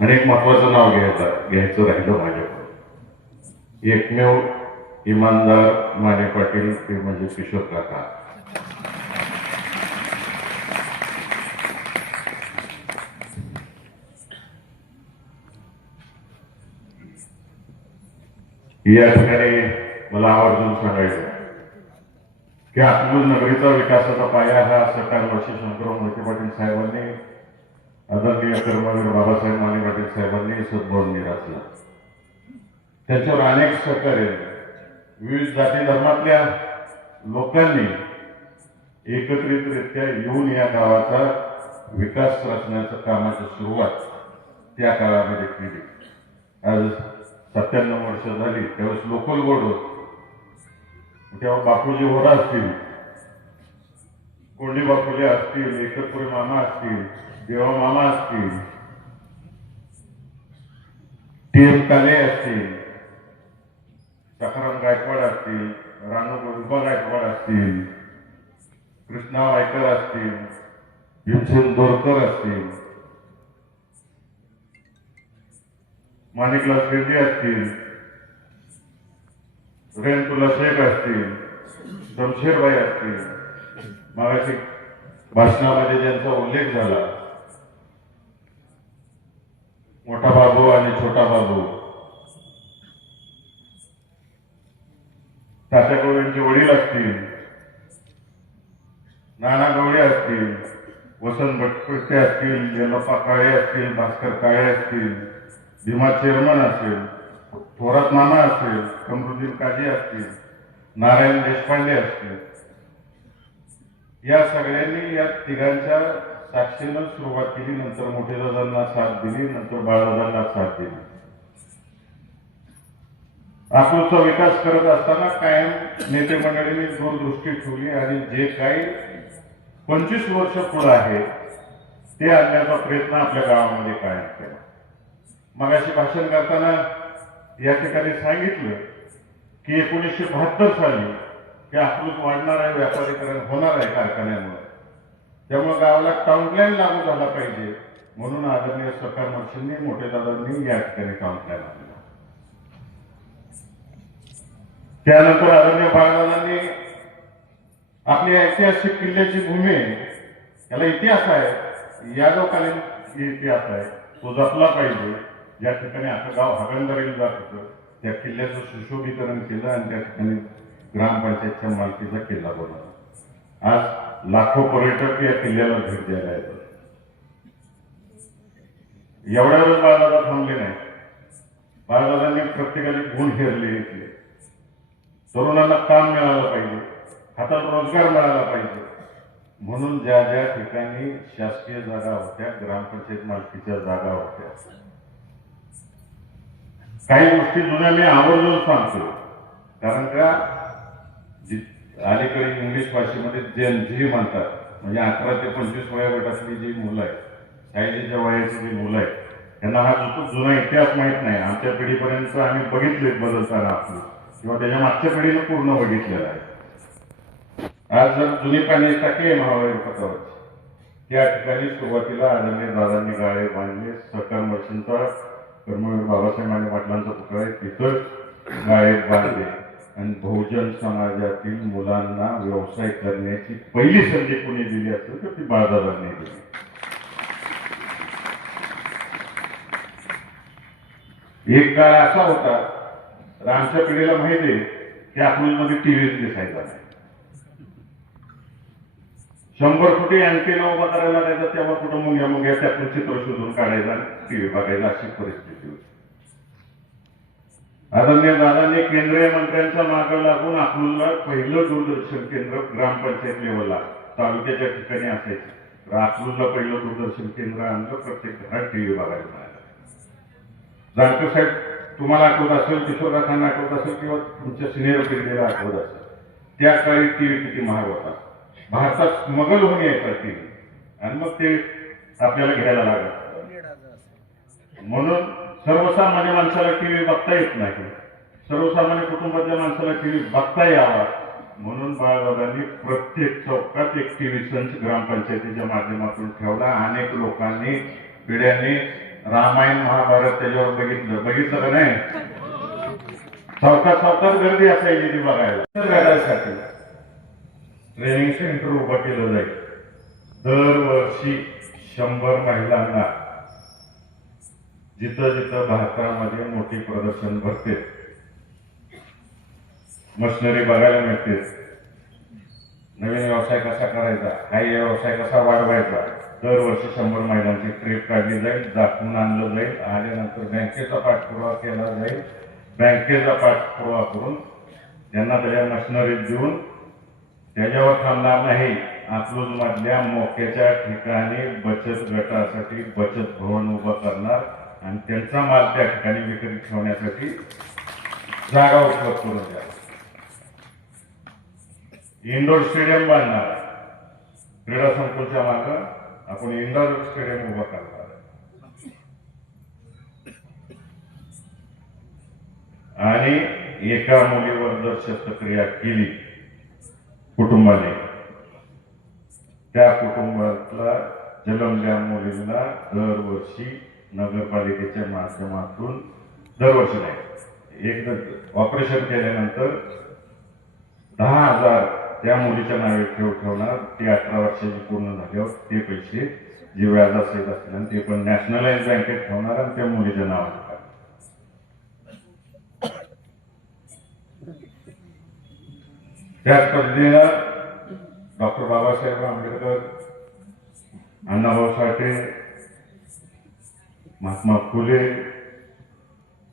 आणि एक महत्वाचं नाव घ्यायचं घ्यायचं राहिलं माझ्याकडून. एकमेव इमानदार माने पाटील ते म्हणजे किशोर काका. या ठिकाणी मला आवर्जून सांगायचं की अकलूज नगरीचा विकासाचा पाया हा सरकार वर्षी शंकरराव मोठे पाटील साहेबांनी आदरणीय कर्मवीर बाबासाहेब माने पाटील साहेबांनी सद्भावनी रचला त्याच्यावर अनेक सहकार्य विविध जाती धर्मातल्या लोकांनी एकत्रितरित्या येऊन या गावाचा विकास रचण्याच्या कामाची सुरुवात त्या काळामध्ये केली. आज सत्त्याण्णव वर्ष झाली. त्यावेळेस लोकल बोर्ड होत. तेव्हा बापूजी होरा असतील. कोंडी बापूजी असतील एकतपुरी मामा असतील देवा मामा असतील टी एम काले असतील सखाराम गायकवाड असतील रानू गोविंबा गायकवाड असतील कृष्णा वायकर असतील भीमसेन बोरकर असतील माणिकलाल शेट्टी असतील रेणतुला शेख असतील जमशेरबाई असतील. मागाशी भाषणामध्ये ज्यांचा उल्लेख झाला मोठा बाबू आणि छोटा बाबू. तात्या गवळींचे वडील असतील नाना गवळे असतील वसंत भटकटे असतील यल्लप्पा काळे असतील भास्कर काळे असतील भीमा चेअरमन असेल थोरात मामा असेल कमरुद्दीन काजी असतील नारायण देशपांडे असतील. या सगळ्यांनी या तिघांच्या साक्षीनं सुरुवात केली नंतर मोठे दादांना साथ दिली नंतर बाळदादांना साथ दिली. अकलूजचा विकास करत असताना कायम नेते मंडळींनी दूरदृष्टी ठेवली आणि जे काही पंचवीस वर्ष पुढे आहे ते आणण्याचा प्रयत्न आपल्या गावामध्ये कायम केला. मगाशी भाषण करताना या ठिकाणी सांगितलं की एकोणीसशे बहात्तर साली हे आकृत वाढणार आहे व्यापारीकरण होणार आहे कारखान्यामुळे. त्यामुळे गावाला टाउनप्लॅन लागू झाला पाहिजे म्हणून आदरणीय सरकार मोठे दादांनी या ठिकाणी टाउनप्लॅन आणला. त्यानंतर आदरणीय बाळदादांनी आपली ऐतिहासिक किल्ल्याची भूमी याला इतिहास आहे यादवकालीन इतिहास आहे तो जपला पाहिजे. ज्या ठिकाणी आता गाव हागणदारीला जात होतं त्या किल्ल्याचं सुशोभीकरण केलं आणि त्या ठिकाणी ग्रामपंचायतच्या मालकीचा किल्ला बनवला. आज लाखो पर्यटक या किल्ल्याला भेट द्यायला येतात. एवढ्यावरच बाळदादा थांबले नाही. बाळदादांनी प्रत्येकाने गुण हेरले घेतले. तरुणांना काम मिळालं पाहिजे हातात रोजगार मिळाला पाहिजे. म्हणून ज्या ज्या ठिकाणी शासकीय जागा होत्या ग्रामपंचायत मालकीच्या जागा होत्या काही गोष्टी जुन्या मी आवर्जून सांगतो. कारण का? अलीकडे इंग्लिश भाषेमध्ये जेन झी म्हणतात. म्हणजे अकरा ते पंचवीस वयोगटातली जी मुलं आहेत सायलीच्या वयाची जी मुलं आहेत त्यांना हा जो जुना इतिहास माहीत नाही. आमच्या पिढीपर्यंत आम्ही बघितले बदलताना आपलं किंवा त्याच्या मागच्या पिढीनं पूर्ण बघितलेलं आहे. आज जर जुनी पाणी टाकी महावाई महावीर त्या ठिकाणी सुरुवातीला आदरणीय दादांनी गाळे बांधले सरकार मशीनचा कर्मवीर बाबासाहेब आणि वडिलांचा पुतळा आहे तिथं गायक बांधले आणि बहुजन समाजातील मुलांना व्यवसाय करण्याची पहिली संधी कोणी दिली असेल तर ती बाळदादांनी दिली. एक काळ असा होता तर आमच्या पिढीला माहिती आहे की अकलूजमध्ये टीव्हीच दिसायचा नाही. शंभर कोटी अँटेना उभा करायला तेव्हा कुठं मुंग्या मुंग्या त्यातून चित्र शोधून काढायचा टीव्ही बघायला अशी परिस्थिती होती. आदरणीय दादांनी केंद्रीय मंत्र्यांच्या मागे लागून अकलूजला पहिलं दूरदर्शन केंद्र ग्रामपंचायत लेवलला तालुक्याच्या ठिकाणी असायचं. तर अकलूजला पहिलं दूरदर्शन केंद्र आणलं प्रत्येक घरात टीव्ही बघायला मिळाला. जानकर साहेब तुम्हाला आठवत असेल किशोरदासांना आठवत असेल किंवा तुमच्या सिनियर पिढीला आठवत असेल त्या काळी टीव्ही किती महाग होता? भारतात स्मगल होऊन यायचा आणि मग ते आपल्याला घ्यायला लागत म्हणून सर्वसामान्य माणसाला टीव्ही बघता येत नाही. सर्वसामान्य कुटुंबातल्या माणसाला टीव्ही बघता यावा. म्हणून बाळबाबांनी प्रत्येक चौकात एक टीव्ही संच ग्रामपंचायतीच्या माध्यमातून ठेवला. अनेक लोकांनी पिढ्यांनी रामायण महाभारत त्याच्यावर बघितलं. बघितलं का नाही? चौकात चौकात गर्दी असायची ती बघायला. तर ट्रेनिंग सेंटर उभं केलं जाईल. दरवर्षी शंभर महिलांना जिथं जिथं भारतामध्ये मोठी प्रदर्शन भरते मशिनरी बघायला मिळते. नवीन व्यवसाय कसा करायचा काही व्यवसाय कसा वाढवायचा दरवर्षी शंभर महिलांची ट्रिप काढली जाईल दाखवून आणलं जाईल आल्यानंतर बँकेचा पाठपुरावा केला जाईल. बँकेचा पाठपुरावा करून त्यांना त्याच्या मशिनरीत देऊन त्याच्यावर थांबणार नाही. अकलूज मधल्या मोक्याच्या ठिकाणी बचत गटासाठी बचत भवन उभं करणार आणि त्यांचा माल त्या ठिकाणी विक्री ठेवण्यासाठी जागा उपलब्ध करून द्या इंडोर स्टेडियम बांधणार क्रीडा संकुलच्या मार्ग आपण इंडोर स्टेडियम उभं करणार आणि एका मुलीवर जर शस्त्रक्रिया केली कुटुंबाने. त्या कुटुंबातला जन्मल्या मुलींना दरवर्षी नगरपालिकेच्या माध्यमातून दरवर्षी नाही एकदा ऑपरेशन केल्यानंतर दहा हजार त्या मुलीच्या नावे ठेव ठेवणार ते अठरा वर्षाची पूर्ण झाल्यावर ते पैसे जे व्याजासहित असतील ते पण नॅशनलाइज बँकेत ठेवणार आणि त्या मुलीच्या नावाने त्या त्याच डॉक्टर बाबासाहेब आंबेडकर अण्णाभाऊ साठे महात्मा फुले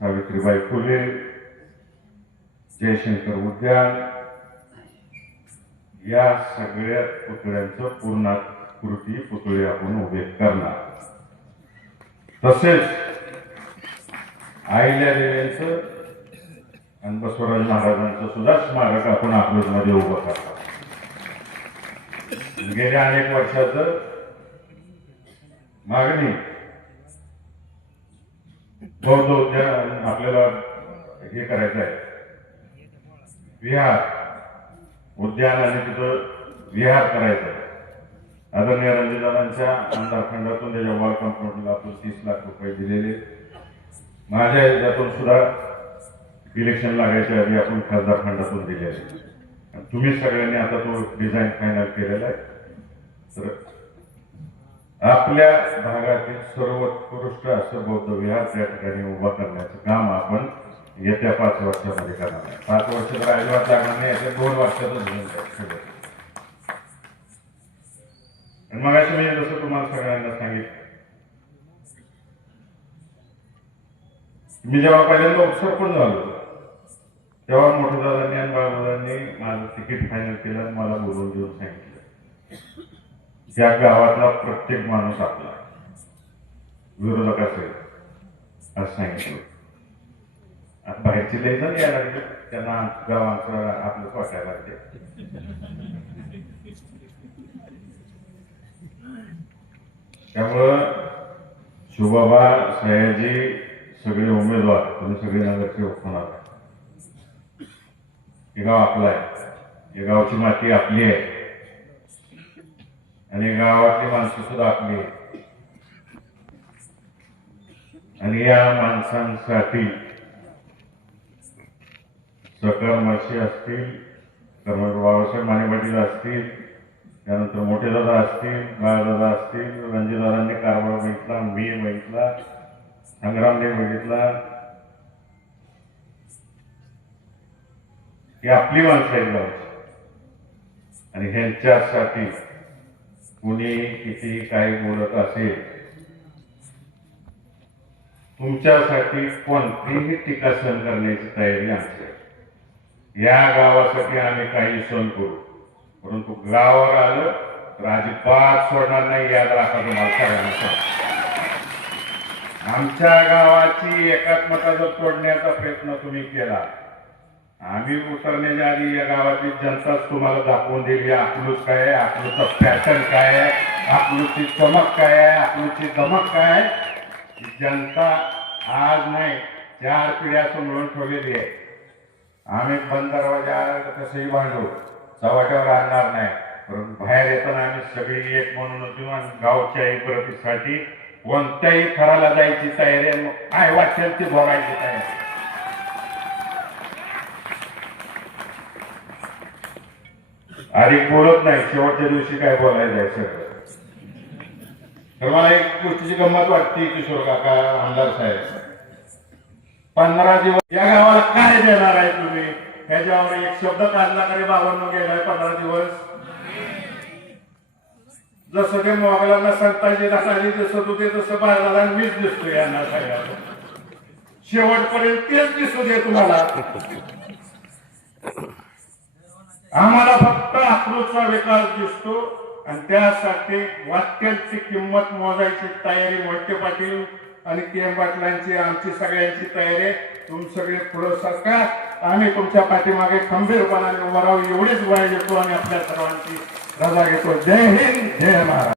सावित्रीबाई फुले जयशंकर उद्यान या सगळ्या पुतळ्यांचं पूर्णाकृती पुतळे आपण उभे करणार. तसेच आईल्या देवींचं आणि बसवराज महाराजांचं सुद्धा स्मारक आपण आपल्यामध्ये उभं करतो. गेल्या अनेक वर्षाचं मागणी बौद्ध उद्यान आपल्याला हे करायचं आहे. विहार उद्यान आणि तिथं विहार करायचं. आहे आदरणीय रणजितदादांच्या आमदार खंडातून त्याच्या वॉल कंपाऊंडला आपण तीस लाख रुपये दिलेले. माझ्या याच्यातून सुद्धा इलेक्शन लागायच्या आधी आपण खासदार फंडातून दिलेले आणि तुम्ही सगळ्यांनी आता तो डिझाईन फायनल केलेला आहे. तर आपल्या भागातील सर्वोत्कृष्ट असं बौद्ध विहार त्या ठिकाणी उभा करण्याचं काम आपण येत्या पाच वर्षामध्ये करणार आहे. पाच वर्ष तर अजिबात लागणार नाही याच्या दोन वर्षातच होऊन आणि मग अशी मी जसं तुम्हाला सगळ्यांना सांगितलं मी जेव्हा पहिल्यांदा पण झालो तेव्हा मोठं दादांनी आणि बाळदादांनी माझं तिकीट फायनल केलं आणि मला बोलवून देऊन सांगितलं. त्या गावातला प्रत्येक माणूस आपला विरोधक असेल असं सांगितलं. आता बाहेरचे लई जण यायला लागले. त्यांना गावाचं आपलं वाटायला लागते त्यामुळं शिवबाबा सयाजी सगळे उमेदवार तुम्ही सगळे नगरसेवक होणार. हे गाव आपलं आहे या गावची माती आपली आहे आणि गावातली माणसं सुद्धा आपली आहे आणि या माणसांसाठी सकर्मशी असतील कर्मवीर बाबासाहेब माने पाटील असतील त्यानंतर मोठे दादा असतील बाळदादा असतील रणजीदादांनी कारभार बघितला मी बघितला संग्रामने बघितला ही आपली माणसं आहेत गावची आणि ह्यांच्यासाठी कुणी किती काही बोलत असेल तुमच्यासाठी कोणतीही टीका सहन करण्याची तयारी आमची या गावासाठी आम्ही काही सहन करू. परंतु गावावर आलं तर अजिबात सोडणार नाही याद राखा तुम्हाला सगळ्यांना आमच्या गावाची एकात्मता जर तोडण्याचा प्रयत्न तुम्ही केला आम्ही उतरण्याच्या आधी या गावातील जनताच तुम्हाला दाखवून दिली आपलं काय आहे अकलूचं पॅटर्न काय आहे आपलंची चमक काय आहे आपलंची दमक काय आहे? जनता आज नाही चार पिढ्या समोरून ठेवलेली आहे. आम्ही बंद दरवाजा कसंही भांडू चव्हाट्यावर आणणार नाही परंतु बाहेर येताना आम्ही सगळी एक म्हणून होतो आणि गावच्या इमारतीसाठी कोणत्याही थराला जायची तयारी आहे मग काय वाटेल ती बघायची तयारी. अरे बोलत नाही शेवटच्या दिवशी काय बोलायचं आहे सगळं? तर मला एक गोष्टीची गंमत वाटते किशोर काका आमदार साहेब. पंधरा दिवस या गावाला काय देणार आहे तुम्ही? ह्याच्यावर एक शब्द काढला तरी बाबांनो गेलाय पंधरा दिवस. जसं ते मोबाईलांना संतांची दाखली दिसत होते तसं बाळाला मीच दिसतो यांना सगळ्यांना शेवटपर्यंत तेच दिसू दे तुम्हाला. आम्हाला फक्त अकलूजचा विकास दिसतो आणि त्यासाठी वाक्यांची किंमत मोजायची तयारी मोठे पाटील आणि के पाटलांची आमची सगळ्यांची तयारी तुम तुम्ही सगळे पुढं सरका. आम्ही तुमच्या पाठीमागे खंबीरपणाने उभं राहू. एवढीच वय घेतो आणि आपल्या सर्वांची रजा घेतो. जय हिंद जय महाराज